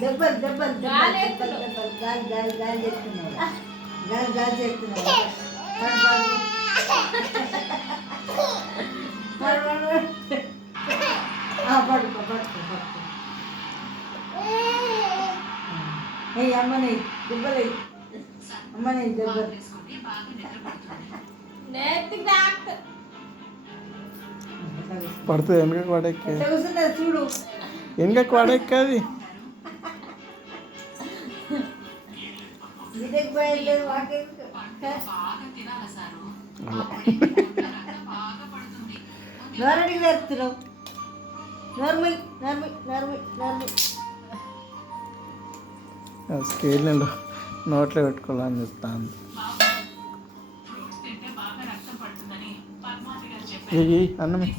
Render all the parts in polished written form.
దెబ్బలు దెబ్బలు గాలి దెబ్బలు గాలి గాలి గాలి చేస్తున్నావు గాలి గాలి చేస్తున్నావు పడుకో పడుకో పడుకో ఏ అమ్మని దెబ్బలు అమ్మని దెబ్బలు పడుతుంది వెనక వాడెక్కి చూడు వెనక వాడెక్కది నోరడికి తెరుతున్నావు normal normal normal normal scale నోట్లో పెట్టుకోవాలని చెప్తాను అన్నమే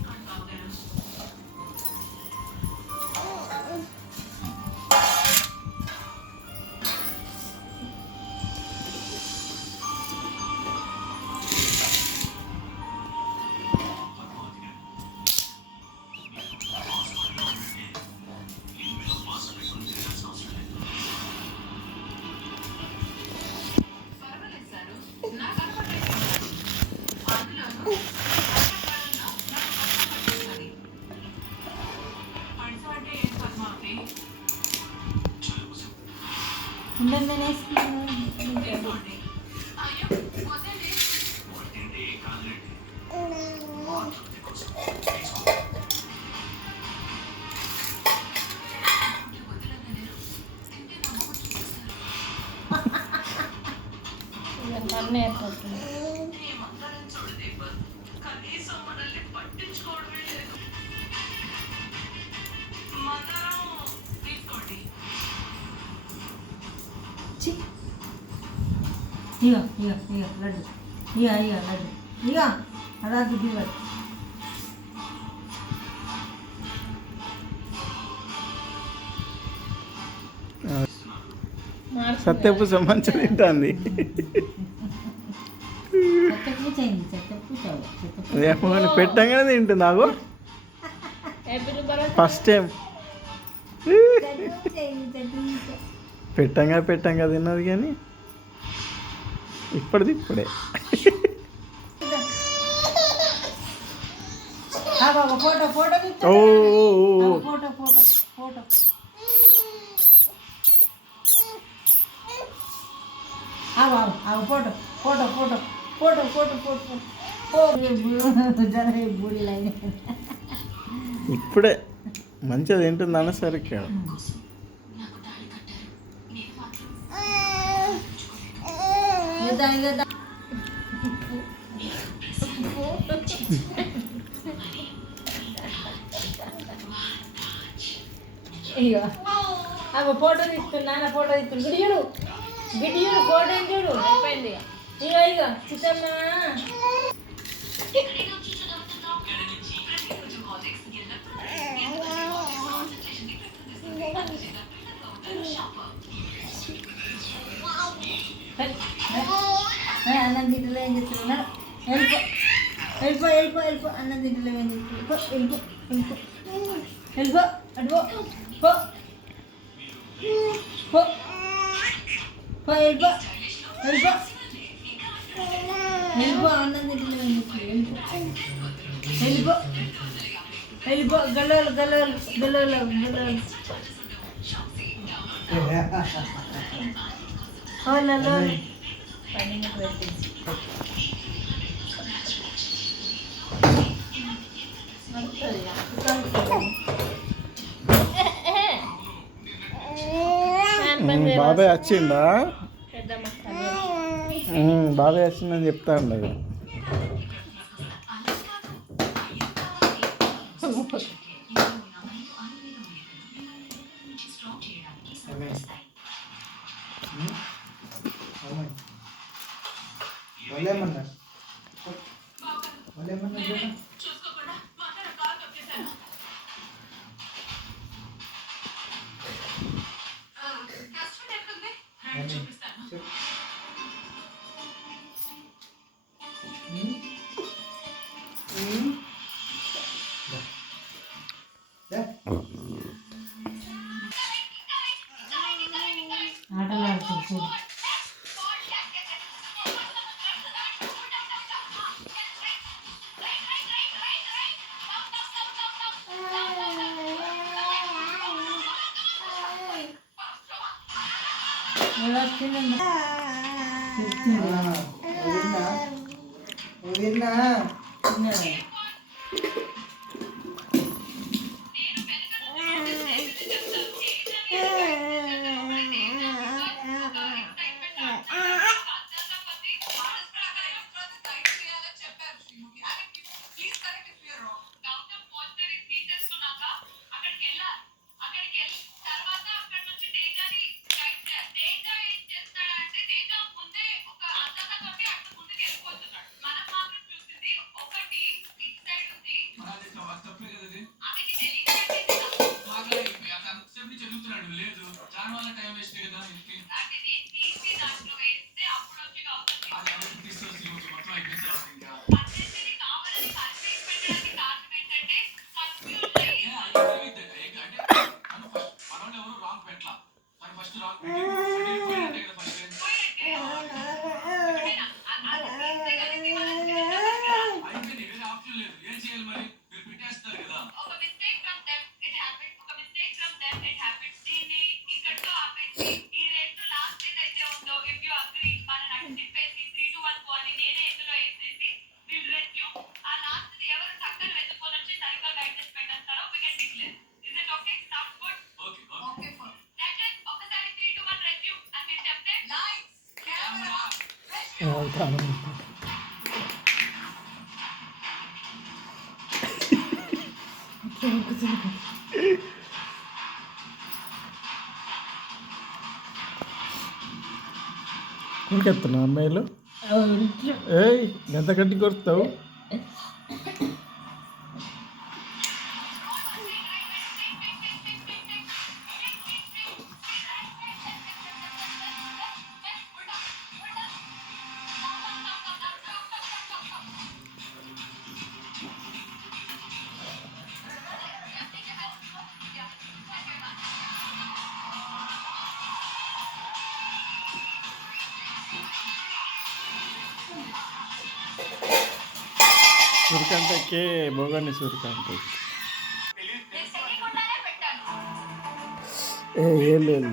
ఇక ఇక ఇక లడ్డు ఇక ఇక లడ్డు ఇక అలా దిగదు సత్యపూస మంచిగా తింటుంది పెట్టంగానే తింటుంది నాకు ఫస్ట్ టైం పెట్టంగా తిన్నది కానీ ఇప్పుడే ఫోటో ఫోటో ఓ photo photo photo photo photo photo photo photo photo బూడిలో ఇప్పుడే మంచిగా తింటుంది అనేసరికి ఇగో అగో ఫోటో తీస్తున్నా ఫోటో తీస్తుంది గిడియుడు గిడియుడు ఫోటో చూడు అయిపోయింది ఇగో ఇగో చిత్తమ్మ అన్నం తింటలో ఏం చెప్తున్నా వెళ్ళిపో వెళ్ళిపో వెళ్ళిపో వెళ్ళిపో అన్నం తింటలో ఏం చెప్తున్నా వెళ్ళిపో వెళ్ళిపో వెళ్ళిపో అడిపో పో పో పో వెళ్ళిపో వెళ్ళిపో వెళ్ళిపో అన్నం తింటలో ఏం చెప్తున్నా వెళ్ళిపో వెళ్ళిపో గల్లోలు గల్లోలు గల్లోలు గల్లోలు ఓలలో బాబాయ్ వచ్చిందా బాబాయ్ వచ్చిందని చెప్తా ఉండదు ఎలా వచ్చిందండి తిన్నారా? ఇంకెత్తున్నా అమ్మాయిలు ఏయ్ ఎంత గట్టి కొడతావు సూర్యకాంతకే భోగాన్ని సూర్యకాంత ఏ లేదు